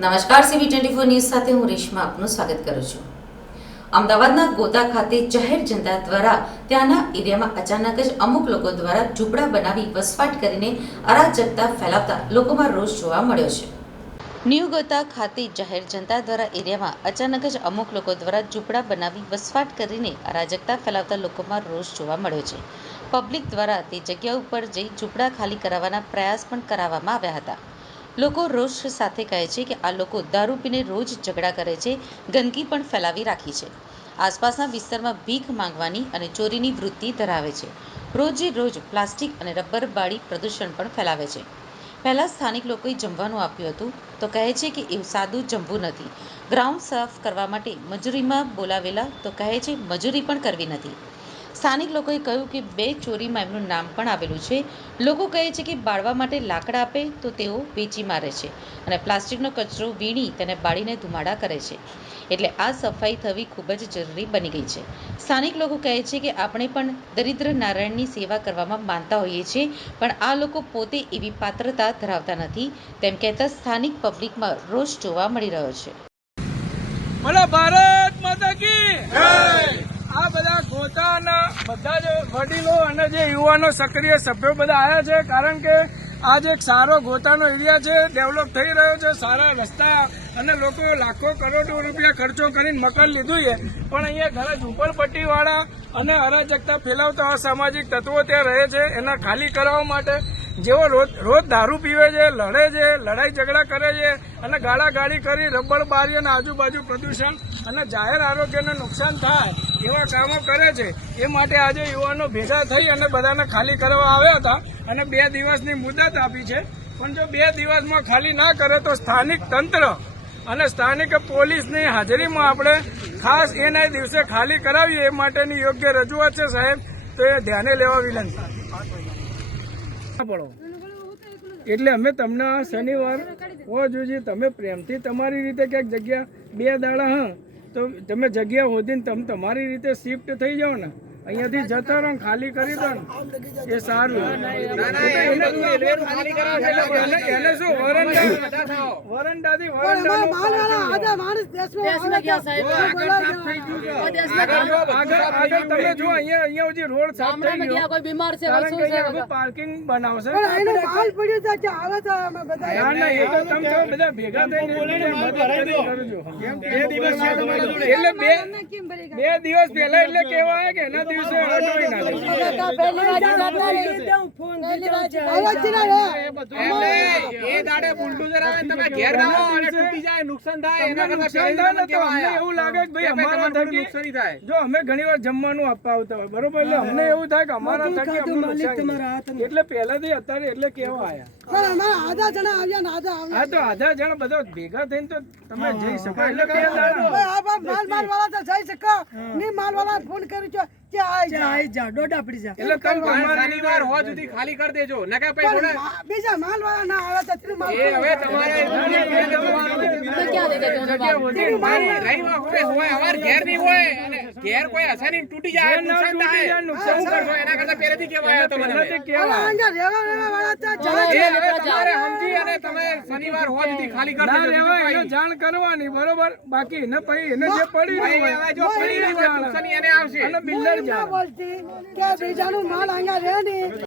નમસ્કાર સીવી twenty four news સાથે હું રેશમા આપનું સ્વાગત કરું છું. અમદાવાદના ગોતા ખાતે જાહેર જનતા દ્વારા ત્યાંના એરિયામાં અચાનક જ અમુક લોકો દ્વારા ઝૂંપડા બનાવી વસવાટ કરીને અરાજકતા ફેલાવતા લોકોમાં રોષ જોવા મળ્યો છે. ન્યૂ ગોતા ખાતે જાહેર જનતા દ્વારા એરિયામાં અચાનક જ અમુક લોકો દ્વારા ઝૂંપડા બનાવી વસવાટ કરીને અરાજકતા ફેલાવતા લોકોમાં રોષ જોવા મળ્યો છે. પબ્લિક દ્વારા તે જગ્યા ઉપર જઈ ઝૂંપડા ખાલી કરાવવાના પ્રયાસ પણ કરાવવામાં આવ્યા હતા. લોકો રોષ સાથે કહે છે કે આ લોકો દારૂ પીને રોજ ઝઘડા કરે છે, ગંદકી પણ ફેલાવી રાખી છે. આસપાસના વિસ્તારમાં ભીખ માંગવાની અને ચોરીની વૃત્તિ ધરાવે છે. રોજે રોજ પ્લાસ્ટિક અને રબર બાળી પ્રદૂષણ પણ ફેલાવે છે. પહેલાં સ્થાનિક લોકોએ જમવાનું આપ્યું હતું, તો કહે છે કે એવું સાદું જમવું નથી. ગ્રાઉન્ડ સાફ કરવા માટે મજૂરીમાં બોલાવેલા, તો કહે છે મજૂરી પણ કરવી નથી. સ્થાનિક લોકોએ કહ્યું કે બે ચોરીમાં એમનું નામ પણ આવેલું છે. લોકો કહે છે કે બાળવા માટે લાકડા આપે તો તેઓ વેચી મારે છે અને પ્લાસ્ટિકનો કચરો વીણી તેને બાળીને ધુમાડા કરે છે. એટલે આ સફાઈ થવી ખૂબ જ જરૂરી બની ગઈ છે. સ્થાનિક લોકો કહે છે કે આપણે પણ દરિદ્ર નારાયણની સેવા કરવામાં માનતા હોઈએ છીએ, પણ આ લોકો પોતે એવી પાત્રતા ધરાવતા નથી. તેમ કહેતા સ્થાનિક પબ્લિકમાં રોષ જોવા મળી રહ્યો છે. ભારત માતા કી બધા ગોતાના બધા જ વડીલો અને જે યુવાનો સક્રિય સભ્યો બધા આવ્યા છે, કારણ કે આજ એક સારો ગોતાનો એરિયા છે, ડેવલપ થઈ રહ્યો છે, સારા રસ્તા અને લોકો લાખો કરોડો રૂપિયા ખર્ચો કરીને મકાન લીધું છે. પણ અહીંયા ઘણા ઝૂંપડપટ્ટીવાળા અને અરાજકતા ફેલાવતા અસામાજિક તત્વો ત્યાં રહે છે, એના ખાલી કરાવવા માટે. જેઓ રોજ રોજ દારૂ પીવે છે, લડે છે, લડાઈ ઝઘડા કરે છે અને ગાળા ગાળી કરી, રબડ બારી અને આજુબાજુ પ્રદૂષણ અને જાહેર આરોગ્યને નુકસાન થાય. એવા કામો કરે છે, એ માટે આજે યુવાનો ભેગા થઈ અને બધાને ખાલી કરવા આવ્યા હતા અને બે દિવસની મુદત આપી છે. પણ જો બે દિવસમાં ખાલી ના કરે તો સ્થાનિક તંત્ર અને સ્થાનિક પોલીસની હાજરીમાં આપણે ખાસ એના દિવસે ખાલી કરાવીએ, એ માટેની યોગ્ય રજૂઆત છે સાહેબ. તો એ ધ્યાને લેવા વિનંતી. એટલે અમે તમને શનિવાર હો જોજી, તમે પ્રેમથી તમારી રીતે ક્યાંક જગ્યા બે દાડા, હા તો તમે જગ્યા હોદીને તમે તમારી રીતે શિફ્ટ થઈ જાઓ ને અહીંયાથી જતા રહો ખાલી કરી દો એ સારું. એને- એને શું વરંડા વરંડાથી વરંડાનું આગળ આગળ આગળ તમે જો અહીંયા રોડ સાફ થઈ ગયો. કોઈ બીમાર છે કારણ કે અહીંયા આખું પાર્કિંગ બનાવશે. ના ના એ તો તમે બધા ભેગા થઈને કરી કરજો. એટલે બે બે દિવસ પહેલા એટલે કેવાય કે એના દિવસે અટવાઈ ના જાય. એ દાડે બુલડોઝર આવે તમે ઘેર ના અને તૂટી જાય નુકસાન થાય એના કરતા નુકસાન થાય ને પહેલા તો અમને એવું લાગે કે ભાઈ અમારા થકી નુકસાની થાય? જો અમે જમવાનું આપવા આવતા હોય બરોબર? એટલે અમને એવું થાય કે અમારા થકી અમને નુકસાન એટલે પહેલાથી અત્યારે એટલે કેવા આયા? હા તો આધા જણા બધા ભેગા થઈને તો તમે જઈ શકો. એટલે બે માલ માલ વાળા તો આવે તો ત્રીસ માલ એ હવે તમારે રવિવાર હોય હોય અવાર ઘેરની હોય અને ઘેર કોઈ હશે નહીં તૂટી જાય નુકસાન થાય. નુકસાન કરશો? એના કરતા પહેલેથી વાળા ત્યાં એ તમારે સમજી અને તમે શનિવાર હોવા સુધી ખાલી કરી ના દેજો એને. જાણ કરવાની બરોબર? બાકી એને પછી એને જે પડી રહી રહ્યું હોય જો પડી રહી હોય નુકસાન એને આવશે. અને બિલ્ડર જાણ. બોલતી કે બીજાનું માલ અહીંયા રહે નહીં.